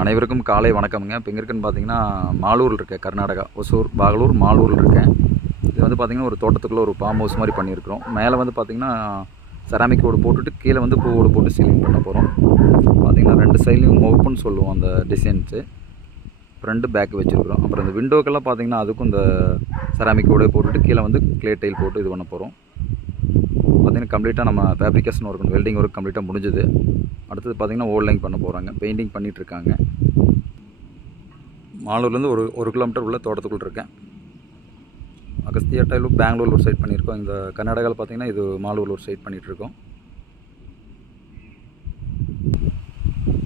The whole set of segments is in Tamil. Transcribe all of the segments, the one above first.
அனைவருக்கும் காலை வணக்கம்ங்க. இப்போ எங்கே இருக்குன்னு பார்த்தீங்கன்னா, மாலூரில் இருக்கேன். கர்நாடகா ஒசூர், பாகலூர், மாலூரில் இருக்கேன். இது வந்து பார்த்தீங்கன்னா, ஒரு தோட்டத்துக்குள்ளே ஒரு ஃபார்ம் ஹவுஸ் மாதிரி பண்ணியிருக்கிறோம். மேலே வந்து பார்த்தீங்கன்னா, செராமிக் ஓடு போட்டுட்டு கீழே வந்து பூ ஓடு போட்டு சீலிங் பண்ண போகிறோம். பார்த்தீங்கன்னா 2 சைட்லையும் மொப்புன்னு சொல்லுவோம் அந்த டிசைன்ஸு. ஃப்ரண்ட் பேக் வச்சுருக்குறோம். அப்புறம் இந்த விண்டோக்கெல்லாம் பார்த்தீங்கன்னா, அதுக்கும் இந்த செராமிக் ஓடே போட்டுட்டு கீழே வந்து க்ளே டைல் போட்டு இது பண்ண போகிறோம். பார்த்தீங்கன்னா கம்ப்ளீட்டாக நம்ம ஃபேப்ரிகேஷன் ஒர்க், வெல்டிங் ஒர்க் கம்ப்ளீட்டாக முடிஞ்சுது. அடுத்தது பார்த்தீங்கன்னா ஓல்டிங் பண்ண போகிறாங்க. பெயிண்டிங் பண்ணிகிட்ருக்காங்க. மாலூர்லேருந்து ஒரு கிலோமீட்டர் உள்ள தோட்டத்துக்குள்ள இருக்கேன். அகஸ்தியா டைலு பெங்களூர் ஒரு சைட் பண்ணியிருக்கோம். இந்த கர்நாடகாவில் பார்த்தீங்கன்னா இது மாலூரில் ஒரு சைட் பண்ணிகிட்ருக்கோம்.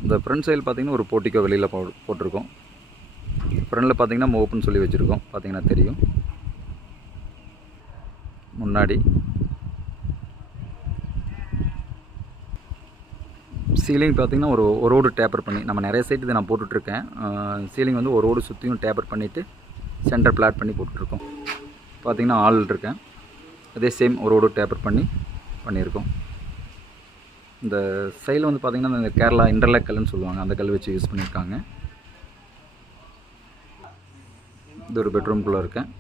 இந்த ஃப்ரண்ட் சைடு பார்த்தீங்கன்னா ஒரு போர்ட்டிக்கோ வெளியில் போட்டிருக்கோம். ஃப்ரண்டில் பார்த்தீங்கன்னா ஓப்பன் சொல்லி வச்சுருக்கோம். பார்த்தீங்கன்னா தெரியும். முன்னாடி சீலிங் பார்த்தீங்கன்னா ஒரு ரோடு டேப்பர் பண்ணி, நம்ம நிறைய சைட் இதை நான் போட்டுட்ருக்கேன். சீலிங் வந்து ஒரு ரோடு சுற்றியும் டேப்பர் பண்ணிவிட்டு சென்டர் பிளாட் பண்ணி போட்டுட்ருக்கோம். பார்த்தீங்கன்னா ஆள் இருக்கேன். அதே சேம் ஒரு ரோடு டேப்பர் பண்ணியிருக்கோம். இந்த சைடில் வந்து பார்த்திங்கன்னா இந்த கேரளா இன்டர்லாக் கல்லுன்னு சொல்லுவாங்க, அந்த கல் வச்சு யூஸ் பண்ணியிருக்காங்க. இது ஒரு பெட்ரூம்குள்ளே இருக்கேன்.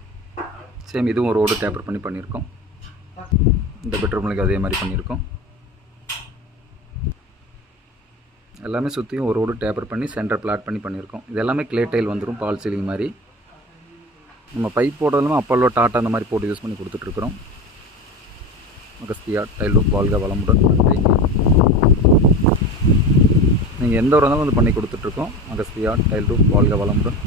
சேம் இதுவும் ஒரு ரோடு டேப்பர் பண்ணியிருக்கோம். இந்த பெட்ரூம்லுக்கு அதே மாதிரி பண்ணியிருக்கோம். எல்லாமே சுற்றியும் ஒரு ரோடு டேப்பர் பண்ணி சென்டர் பிளாட் பண்ணியிருக்கோம். இது எல்லாமே க்ளே டைல் வந்துடும், பால் சீலிங் மாதிரி. நம்ம பைப் போடுறதுலாம் அப்பல்லோ, டாட்டா அந்த மாதிரி போட்டு யூஸ் பண்ணி கொடுத்துட்ருக்குறோம். அகஸ்தியா டைலு வாழ்க வளமுடன். நீங்கள் எந்த ஒரு இருந்தாலும் வந்து பண்ணி கொடுத்துட்ருக்கோம். அகஸ்தியா டைலு வாழ்க வளமுடன்.